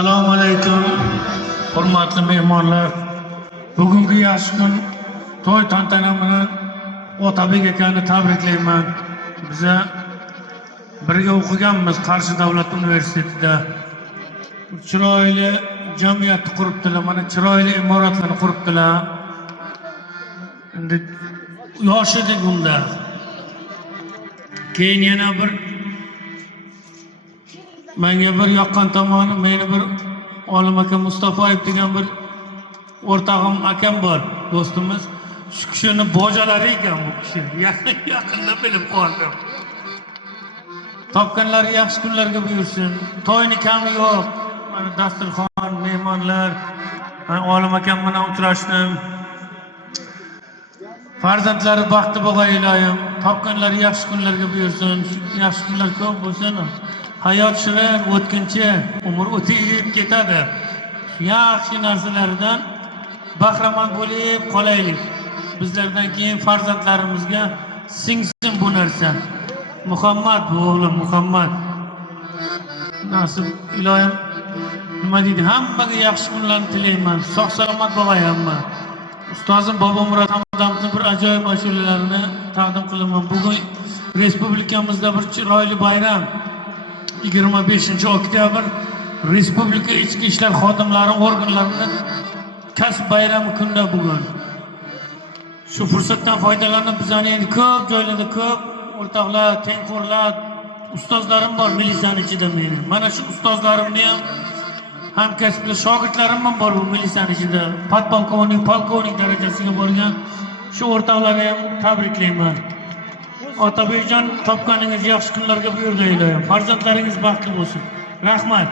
Assalomu alaykum, hurmatli mehmonlar. Bugungi yaxshi kun to'y tantana bilan Otabek akani tabriklayman. Biza birga o'qiganmiz Qarshi davlat universitetida. Chiroyli jamiyatni quribdilar, mana chiroyli imoratlarni quribdilar. Endi yosh edik unda. Keyin yana bir menga bir yoqqan tomoni, meni bir olim aka Mustafoyev degan bir o'rtog'im akam bor, do'stimiz. Shu kishini bojalari ekan bu kishi. Yaqinda bilib qoldim. Topganlari yaxshi kunlarga buyursin. To'yni kami yo'q. Mana dasturxon, mehmonlar, olim akam bilan uchrashdim. Farzandlari baxti bo'lg'ay iloyim. Topganlari yaxshi kunlarga buyursin. Yaxshi kunlar ko'p bo'lsin. Hayot shirin, o'tkinchi, umr o'tib ketadi. Yaxshi narsalardan bahramand bo'lib qolaylik. Bizlardan keyin farzandlarimizga singsin bu narsa. Muhammad bu o'g'lim, Muhammad. Nasib iloyim nima deydi? Hammaga yaxshi kunlarni tilayman. Sog' salomat bo'lg'ay hamma. Ustozim Bobomurod Hamdamning bir ajoyib ashulalarini taqdim qilaman. Bugun respublikamizda bir chiroyli bayram. 25 oktyabr Respublika ichki ishlar xodimlari organlarining kasb bayrami kunida bugun. Shu fursatdan foydalanib bizning endi ko'p joylarda ko'p o'rtoqlar, tengqurlar, ustozlarim bor militsiyaning ichida meni. Mana shu ustozlarimni ham hamkasblar, shogirdlarim ham bor bu militsiyaning ichida. Podpolkovnik, polkovnik darajasiga borgan shu o'rtoqlarni ham tabriklayman. Otabekjon, topganingiz yaxshi kunlarga buyurdi iloyim. Farzandlaringiz baxtli bo'lsin. Rahmat.